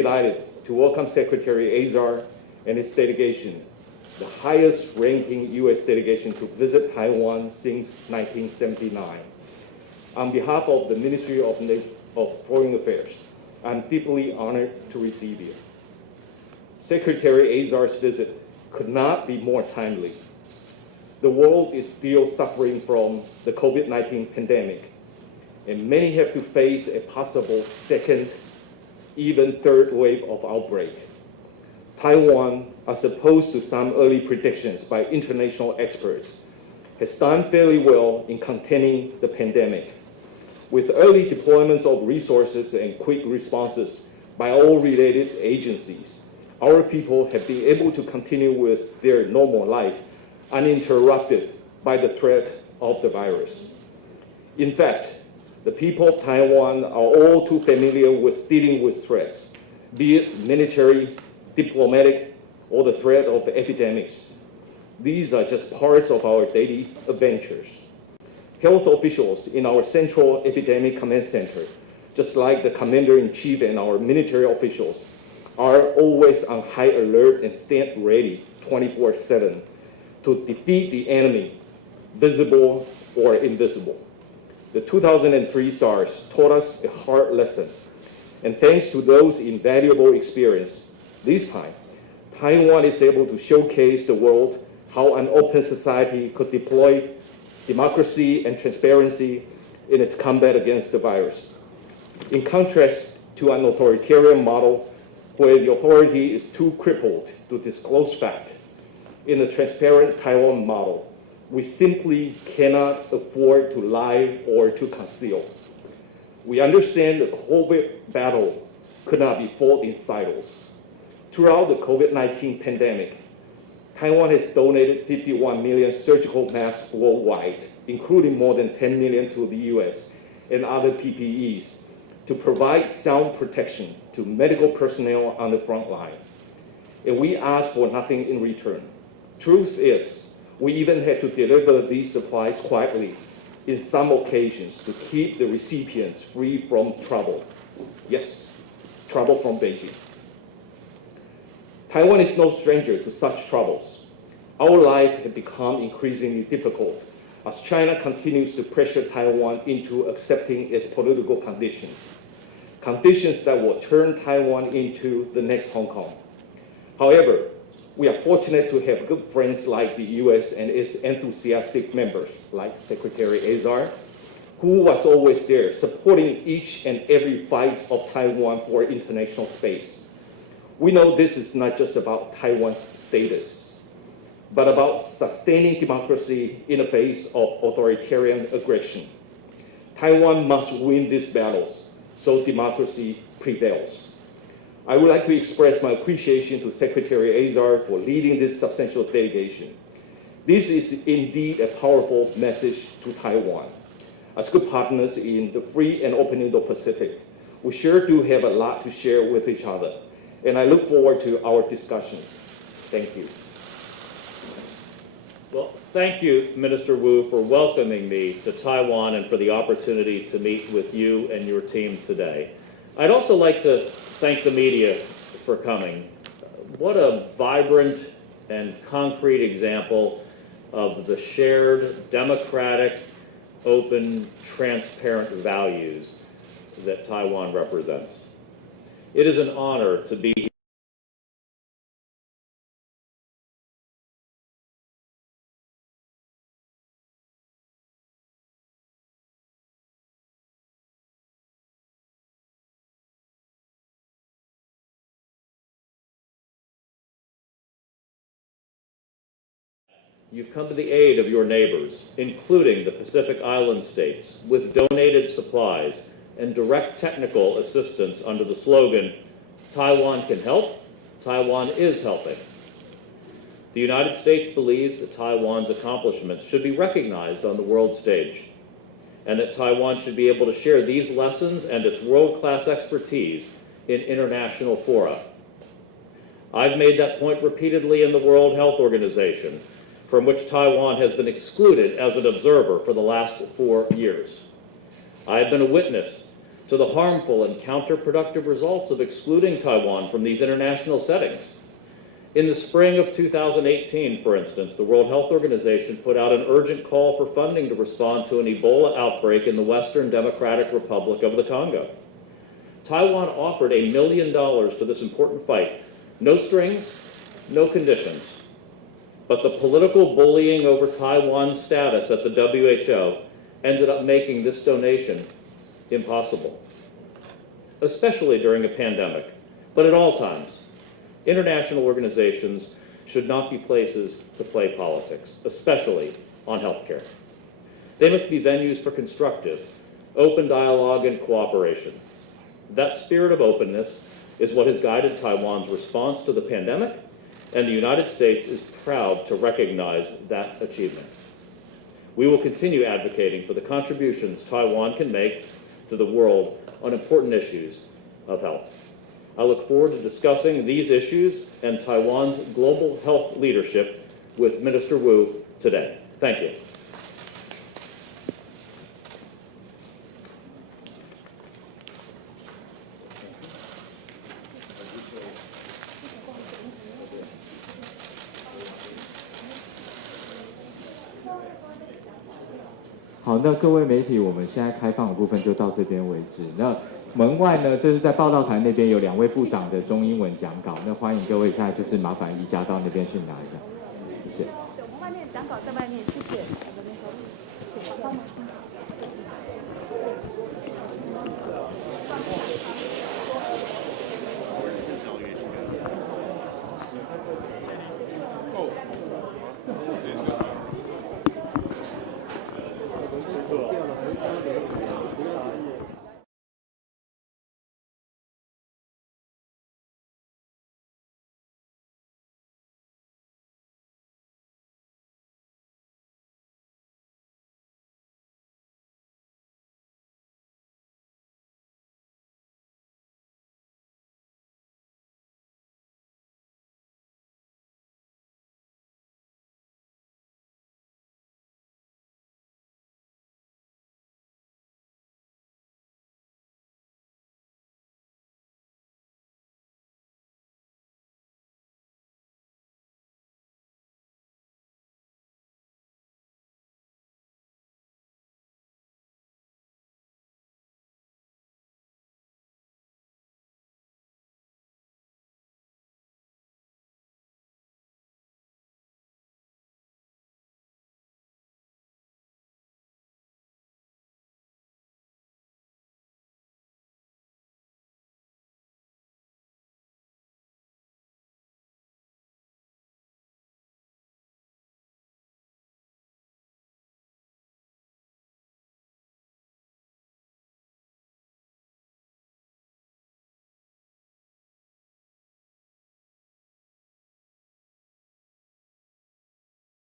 delighted to welcome Secretary Azar and his delegation, the highest-ranking U.S. delegation to visit Taiwan since 1979. On behalf of the Ministry of Foreign Affairs, I'm deeply honored to receive you. Secretary Azar's visit could not be more timely. The world is still suffering from the COVID-19 pandemic, and many have to face a possible second, even third wave of outbreak. Taiwan, as opposed to some early predictions by international experts, has done fairly well in containing the pandemic. With early deployments of resources and quick responses by all related agencies, our people have been able to continue with their normal life uninterrupted by the threat of the virus. In fact, the people of Taiwan are all too familiar with dealing with threats, be it military, diplomatic, or the threat of epidemics. These are just parts of our daily adventures. Health officials in our Central Epidemic Command Center, just like the Commander-in-Chief and our military officials, are always on high alert and stand ready 24/7 to defeat the enemy, visible or invisible. The 2003 SARS taught us a hard lesson, and thanks to those invaluable experience, this time, Taiwan is able to showcase the world how an open society could deploy democracy and transparency in its combat against the virus. In contrast to an authoritarian model where the authority is too crippled to disclose fact, in a transparent Taiwan model, we simply cannot afford to lie or to conceal. We understand the COVID battle could not be fought in silos. Throughout the COVID-19 pandemic, Taiwan has donated 51 million surgical masks worldwide, including more than 10 million to the US and other PPEs, to provide sound protection to medical personnel on the front line. And we ask for nothing in return. Truth is, we even had to deliver these supplies quietly in some occasions to keep the recipients free from trouble. Yes, trouble from Beijing. Taiwan is no stranger to such troubles. Our life has become increasingly difficult as China continues to pressure Taiwan into accepting its political conditions that will turn Taiwan into the next Hong Kong. However, we are fortunate to have good friends like the US and its enthusiastic members like Secretary Azar, who was always there supporting each and every fight of Taiwan for international space. We know this is not just about Taiwan's status, but about sustaining democracy in the face of authoritarian aggression. Taiwan must win these battles so democracy prevails. I would like to express my appreciation to Secretary Azar for leading this substantial delegation. This is indeed a powerful message to Taiwan. As good partners in the free and open Indo-Pacific, we sure do have a lot to share with each other, and I look forward to our discussions. Thank you. Well, thank you, Minister Wu, for welcoming me to Taiwan and for the opportunity to meet with you and your team today. I'd also like to thank the media for coming. What a vibrant and concrete example of the shared democratic, open, transparent values that Taiwan represents. It is an honor to be here. You've come to the aid of your neighbors, including the Pacific Island states, with donated supplies and direct technical assistance under the slogan, Taiwan can help, Taiwan is helping. The United States believes that Taiwan's accomplishments should be recognized on the world stage, and that Taiwan should be able to share these lessons and its world-class expertise in international fora. I've made that point repeatedly in the World Health Organization, from which Taiwan has been excluded as an observer for the last 4 years. I have been a witness to the harmful and counterproductive results of excluding Taiwan from these international settings. In the spring of 2018, for instance, the World Health Organization put out an urgent call for funding to respond to an Ebola outbreak in the Western Democratic Republic of the Congo. Taiwan offered $1 million to this important fight. No strings, no conditions. But the political bullying over Taiwan's status at the WHO ended up making this donation impossible, especially during a pandemic, but at all times. International organizations should not be places to play politics, especially on healthcare. They must be venues for constructive, open dialogue and cooperation. That spirit of openness is what has guided Taiwan's response to the pandemic, and the United States is proud to recognize that achievement. We will continue advocating for the contributions Taiwan can make to the world on important issues of health. I look forward to discussing these issues and Taiwan's global health leadership with Minister Wu today. Thank you. 好，那各位媒体，我们现在开放的部分就到这边为止。那门外呢，就是在报道台那边有2位部长的中英文讲稿，那欢迎各位现在就是麻烦移驾到那边去拿一下，谢谢。对，我们外面讲稿在外面，谢谢。